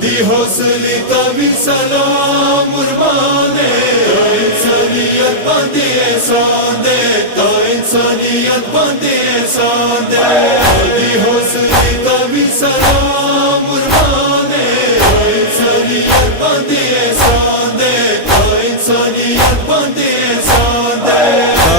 دی حوصله تاویل سلام ورمانه تا انسانیت باندې احسان ده تا انسانیت باندې احسان ده دی حوصله تاویل سلام ورمانه تا انسانیت باندې احسان ده تا انسانیت باندې احسان ده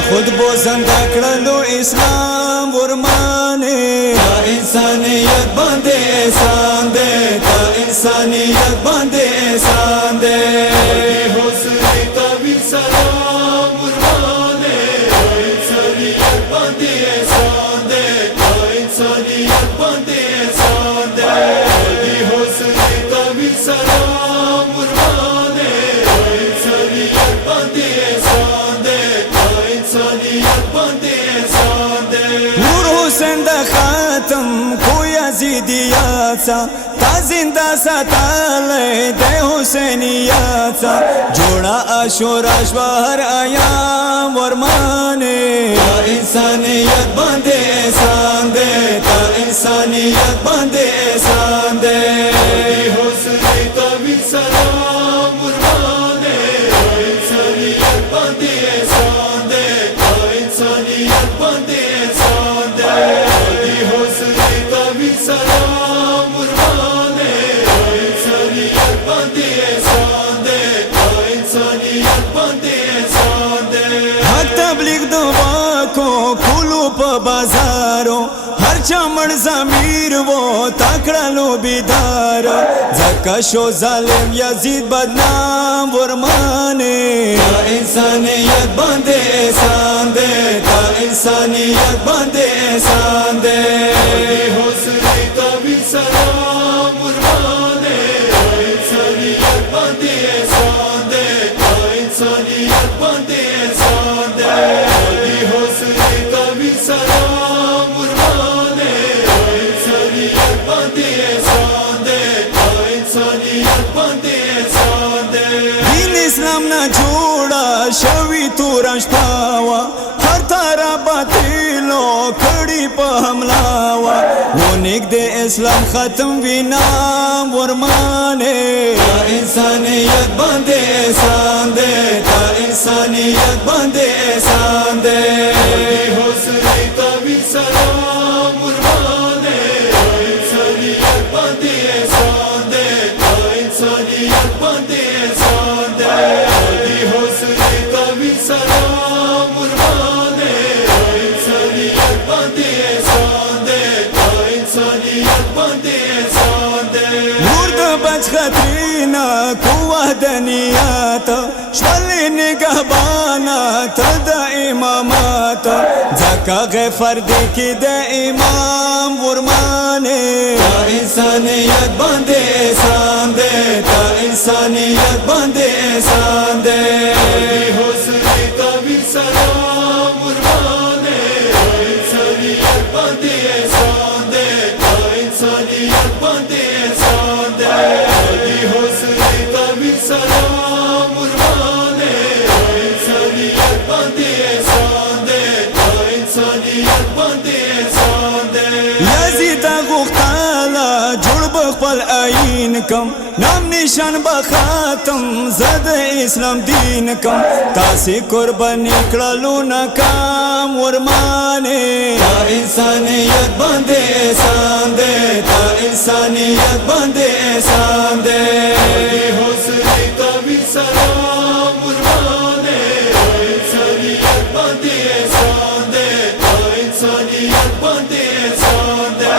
خود بوزند کړلو اسلام ورمانه تا انسانیت باندې احسان ده تا انسانیت باندې احسان ده حوصله تاویل سلام ورمانه تا انسانیت باندې احسان ده تا انسانیت باندې احسان ده حوصله تاویل سلام ورمانه تا انسانیت باندې احسان ده تا انسانیت باندې احسان ده نور حسین د خاتم کو یزیدیات تا زنده ساتلی د حسینیات جوړه عاشورا شوهر ایام ورمانه تا انسانیت باندې احسان ده تا انسانیت باندې احسان ده حوصله تاویل سلام ورمانه تا انسانیت باندې احسان ده تا انسانیت باندې احسان ده حوصله تاویل سلام ورمانه تا انسانیت باندې احسان ده تا انسانیت باندې احسان ده حق تبلیغ دعا کو کولو په بازارو هر چا مړ ضمیر وو تکړلو بیدار ځکه شو ظالم یزید بدنام ورمانه تا انسانیت باندې احسان ده تا انسانیت باندې احسان ده حوصله تاویل سلام ورمانه تا انسانیت باندې احسان ده تا انسانیت باندې احسان ده حوصله تاویل سلام ورمانه تا انسانیت باندې احسان ده تا انسانیت باندې احسان ده دین اسلام نه جوړه شوی تورن شپاوه هر طرف باطلو کړي په حمله وا ونیک د اسلام ختم وینام ورمانه تا انسانیت باندې احسان ده تا انسانیت باندې احسان ده حوصله تاویل سلام ورمانه تا انسانیت باندې احسان ده تا انسانیت باندې احسان ده حوصله تاویل سلام ورمانه تا انسانیت باندې احسان ده تا انسانیت باندې احسان ده نور د بچ خطرینا قوه د نیات شول نگهبانا تل د امامات ځکه غفر دی کې د امام ورمانه تا انسانیت باندې احسان ده تا انسانیت باندې احسان ده حوصله تاویل سلام ورمانه تا انسانیت باندې احسان ده تا انسانیت باندې احسان ده حوصله تاویل سلام ورمانه تا انسانیت باندې احسان ده تا انسانیت باندې احسان ده یزید غختاله جوړ بخپل عین کم نام نشان بخاتم زد اسلام دین کم تاسې قرباني کړلو ناکام ورمانه تا انسانیت باندې احسان ده تا انسانیت باندې احسان ده حوصله تاویل سلام ورمانه تا انسانیت باندې احسان ده تا انسانیت باندې احسان ده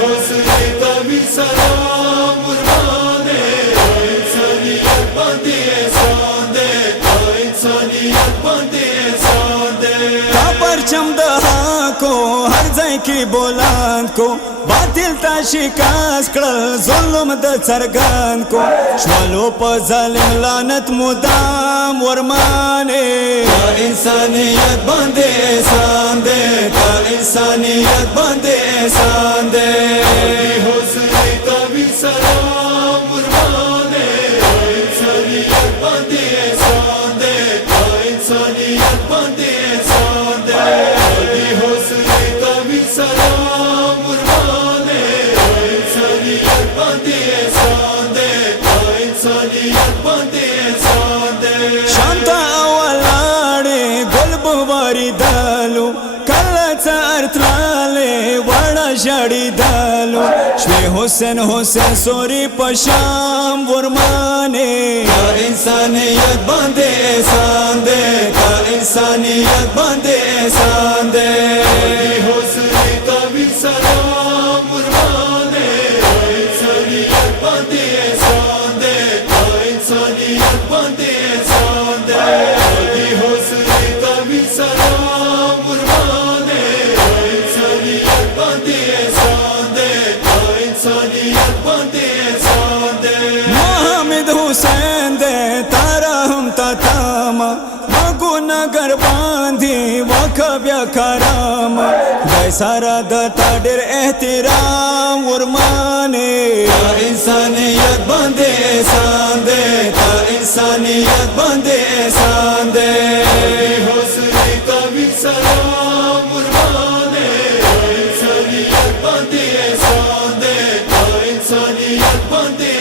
حوصله تاویل سلام ورمانه تا انسانیت باندې احسان ده تا انسانیت باندې احسان ده تا پرچم د حقو هر ځای کې بولان کو باطل تا شکاس کړل ظلم د څرګند کو شمالو په ظالم لعنت مدام ورمانه تا انسانیت باندې احسان ده تا انسانیت باندې احسان ده حوصله تاویل سلام ورمانه تا انسانیت باندې احسان ده تا انسانیت باندې احسان ده حوصله تاویل سلام ورمانه تا انسانیت باندې احسان हुसैन हुसैन सोरी पशाम वरमाने का इंसानियत बंदे एहसान दे, का इंसानियत बंदे एहसान दे। हुस्न तवी सलाम मुरमाने, का इंसानियत बंदे एहसान दे, का इंसानियत बंदे एहसान दे। हुस्न तवी सलाम मुरमाने, का इंसानियत बंदे एहसान दे, का इंसानियत बंदे एहसान दे। मोहम्मद हुसैन दे तारा हम तातामा मगु नगर बांधी वखब्या कराम गए सारा दता डेर एहतिराम उरमाने का इंसानियत बंदे एहसान दे, का इंसानियत बंदे एहसान दे। हुस्न तवी सलाम मुरमाने, का इंसानियत बंदे एहसान दे, का इंसानियत बंदे